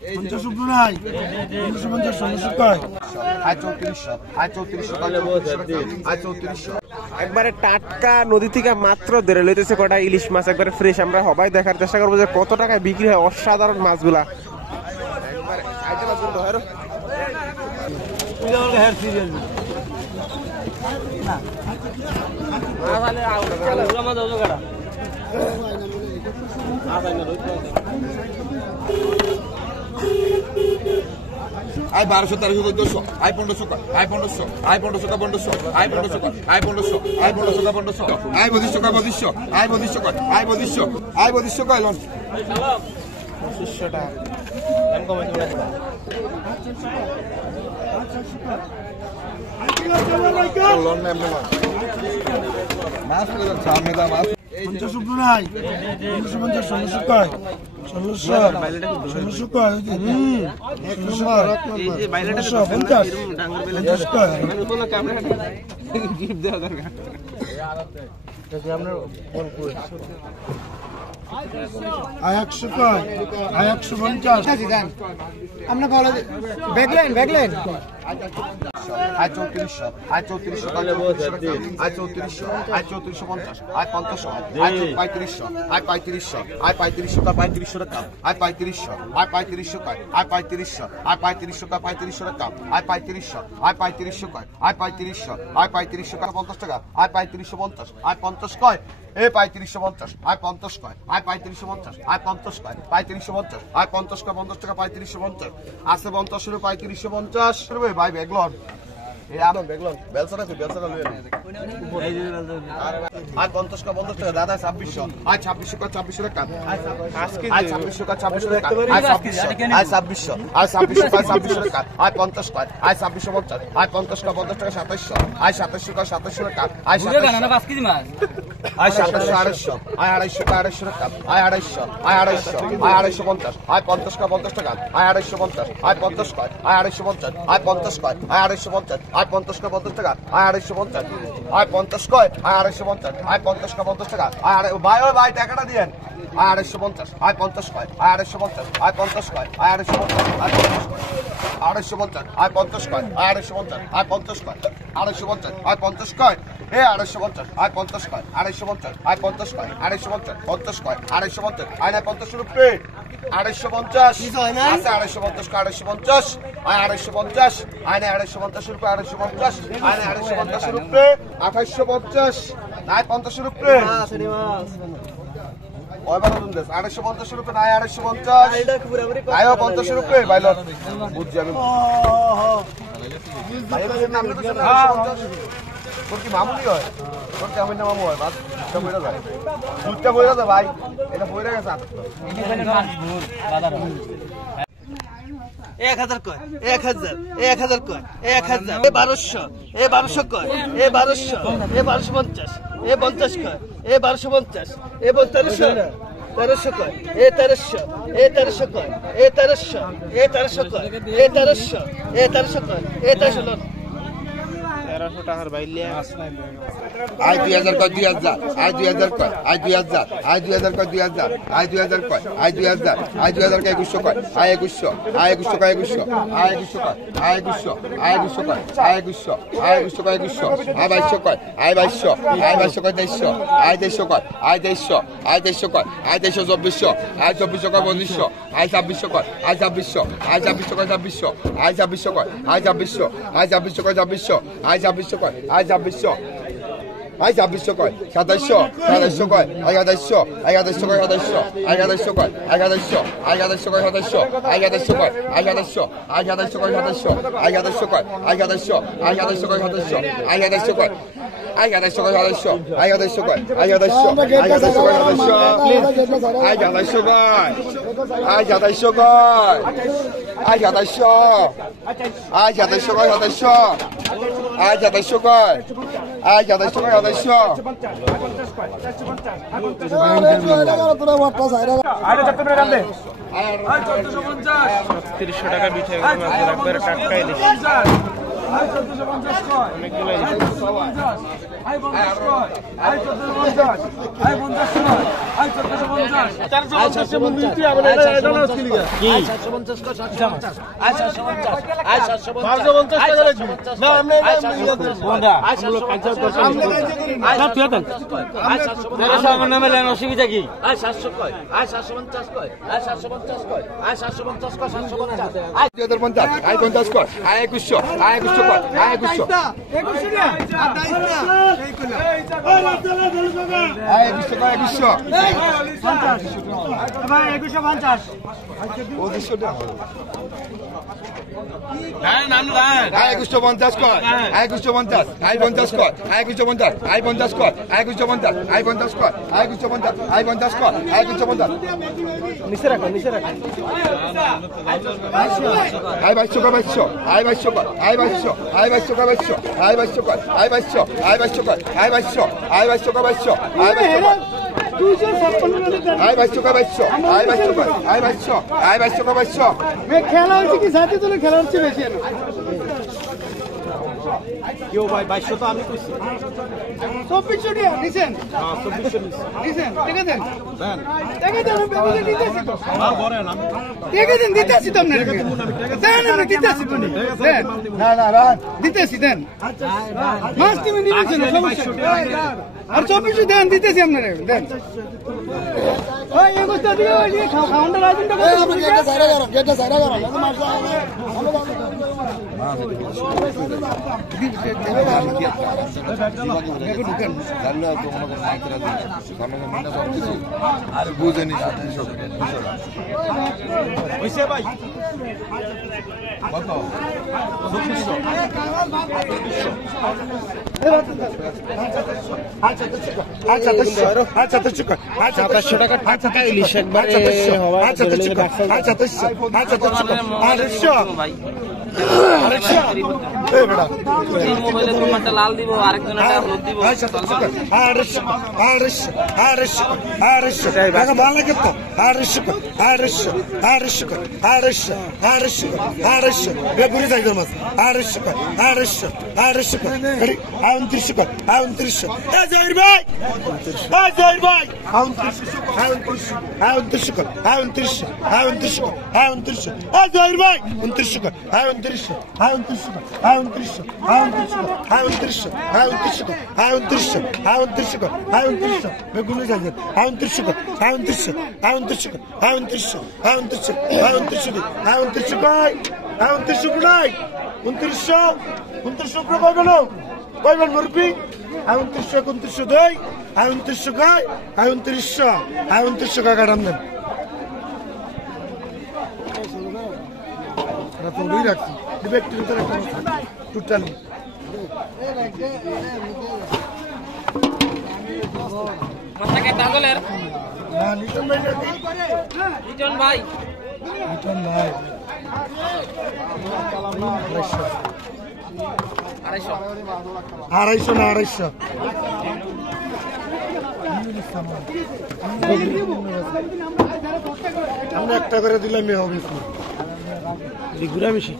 50 উপরে নাই 350 1600 কয় আয় 3400 আয় 3400 আয় 3400 একবারে টাটকা নদী থেকে মাত্র ধরে লইতেছে কটা ইলিশ মাছ একবারে ফ্রেশ। আমরা সবাই দেখার চেষ্টা করবো যে কত টাকায় বিক্রি হয় অসাধারণ মাছগুলা। একবারে আইতে মাছগুলো ধরো আয় 1200 1300 1400 আয় 1500 আয় 1500 আয় 1500 1500 আয় 1500 আয় 1500 আয় 1500 1500 আয় 2200 2200 আয় 2200 আয় 2200 আয় 2200 কয় লন 2500 টাকা দাম কমাইতে বলে লন না মাছ করে সামনে দা মাছ 50 উপরে নাই 350 1600 কয় 1600 কয় এক নম্বর এই যে বাইলেটা 50 ডাঙ্গর বেলা কয় মানে কোনো ক্যামেরা গিফট দেওয়া দরকার যদি আমরা বল করি আয় 100 কয় আয় 150 দেন আমরা বলে ব্যাকলাইন আয় 3400 আয় 3400 আয় 3400 আয় 3450 আয় 50 আয় 3500 আয় 3500 আয় 3500 কা 3500 টাকা আয় 3500 আয় 3500 কা আয় 3500 আয় 3500 কা 3500 টাকা আয় 3500 আয় 3500 কা আয় 3500 আয় 3500 কা 50 টাকা আয় 3550 আয় 50 কয় এ 3550 আয় 50 কয় আয় 3550 আয় 50 কয় 3550 আয় 50 কা 50 টাকা 3550 আছে 50 এর 3550 রুপে ভাই ব্যাগলন এই আনো ব্যাগলন বেলসাটা লইয়া আয় 50 কা 50 টাকা দাদা 2600 আয় 2600 কা 2600 টাকা আজকে আয় 2600 কা 2600 টাকা আয় 2600 আয় 2600 আয় 2600 কা 2600 টাকা আয় 50 কয় আয় 2650 আয় 50 কা 50 টাকা 2700 আয় 2700 কা 2700 টাকা আয় 2700 আয় 2700 আয় 250 আয় 250 টাকা আয় 250 আয় 250 আয় 250 আয় 50 কা 50 টাকা আয় 250 আয় 50 কয় আয় 250 আয় 50 কয় আয় 250 আয় 50 কা 50 টাকা আয় 250 আয় 50 কয় আয় 250 আয় 50 কা 50 টাকা আয় ভাই ওই ভাই টাকাটা দিয়েন আয় 250 আয় 50 কয় আয় 250 আয় 50 কয় আয় 250 আয় 50 কয় 250 আয় 50 কয় আয় 250 আয় 50 কয় 250 আয় 50 কয় এ 250 আয় 50 কয় 250 আয় 50 কয় 250 50 কয় 250 আয় না 50 রুপে 250 আছে 250 কা 250 আয় 250 আয় না 250 রুপে 250 আয় না 250 রুপে 2850 নাই 50 রুপে ওইবার দুন দেশ 250 রুপে নাই 250 আয়ো 50 রুপে বাইলো বুঝছি আমি ভাইয়ের নাম তো 250 তোর কি মামুনি হয় তোর কি আমার নাম মামু হয় বাস এটা বইরা যায় দুধটা বইরা যায় ভাই এটা বইরা গেছে 1000 কয় 1000 কয় 1000 এ 1200 এ 1200 কয় এ 1200 এ 1250 এ 50 কয় এ 1250 এ 1300 1300 কয় এ 1300 এ 1300 কয় এ 1300 এ 1300 কয় এ 1300 এ 1300 কয় এ 1300 1300 টাকার বাইলে আয় 2000 কয় 2000 আয় 2000 কয় আয় 2000 আয় 2000 কয় 2000 আয় 2000 কয় আয় 2000 আয় 2000 কয় 2100 কয় আয় 2100 আয় 2100 কয় 2100 আয় 2100 কয় আয় 2100 আয় 2100 কয় আয় 2100 আয় 2100 কয় 2100 আয় 2200 কয় আয় 2200 আয় 2200 কয় 2300 আয় 2300 কয় আয় 2300 আয় 2300 কয় আয় 2324 আয় 2400 কয় 2500 আয় 2600 কয় আয় 2600 আয় 2600 কয় 2600 আয় 2600 কয় আয় 2600 আয় 2600 কয় 2600 আয় 2600 কয় আয় 2600 আয় 2600 কয় 2700 কয় আয় 2700 আয় 2700 কয় 2700 আয় 2700 কয় আয় 2700 আয় 2700 কয় 2700 আয় 2700 কয় আয় 2700 আয় 2700 কয় 2700 আয় 2700 কয় আয় 2700 আয় 2700 কয় 2700 আয় 2700 কয় আয় 2700 কয় 2700 আয় 2700 কয় আয় 2700 কয় 2700 প্লিজ আয় 2700 কয় আয় 2700 কয় আয় 2700 আয় 2700 কয় 2700 আয় 2700 কয় আয় 2700 কয় 2700 300 টাকা বিঠে একবারে টাটকা ইলিশ অসুবিধা কি? আয় 50 কর, আয় 2100, আয় 2100 কর, আয় 2100, আয় 2100 কর, 2100, 2100 টাকা। আয় 2150 কর, আয় 2150, আয় 50 কর, আয় 2150, আয় 50 কর, আয় 2150, আয় 50 কর, আয় 2150, আয় 50 কর, আয় 2150। নিচে রাখো, নিচে রাখো। আয় 2200 কর, 2200, আয় 2200 কর, আয় 2200, আয় 2200 কর, 2200, আয় 2200 কর, আয় 2200, আয় 2200 কর, আয় 2200, আয় 2200 কর, 2200, আয় 2200 কর। আয় 2200 কর, 2200, আয় 2200 কর, আয় 2200, আয় 2200 কর, 2200। খেলা হচ্ছে কি সাথে তোলে খেলা হচ্ছে বেশি কেউ ভাই 2200 তো আমি কইছি। 2400 টাকা নিছেন? হ্যাঁ 2400 নিছেন? টাকা দেন। দেন। টাকা দেন, আমি ব্যবসা দিতেছি তো। আর বলেন আমি টাকা দেন, দিতেছি তো আপনার। দেন, আমি দিতেছি তো। দেন। না না রান দিতেছি, দেন। মাছ তুমি নিয়েছেন, সমস্যা নেই। আর 2400 দেন, দিতেছি আপনার। দেন। ওই এগোস্তা দিয়ে ওই যে খাওয়ানটা রাজনটা করে আপনি গেটটা সাইরা করো, গেটটা সাইরা করো। আমি মাছ আর বুঝেনি হইছে ভাই কত? 2700 টাকা ইলিশ একবার মোবাইলে তোমারটা লাল দিব, আরেকজনের হলুদ দিব। মুরব্বী 2900 দই 2900 গায় 2900 টাকা দাম দেন। রাখছি টোটালি পাগলের লিটন ভাই লিটন ভাই লিটন ভাই 250 না 250 আমরা একটা করে দিলাম হবে ঘুরা বেশি।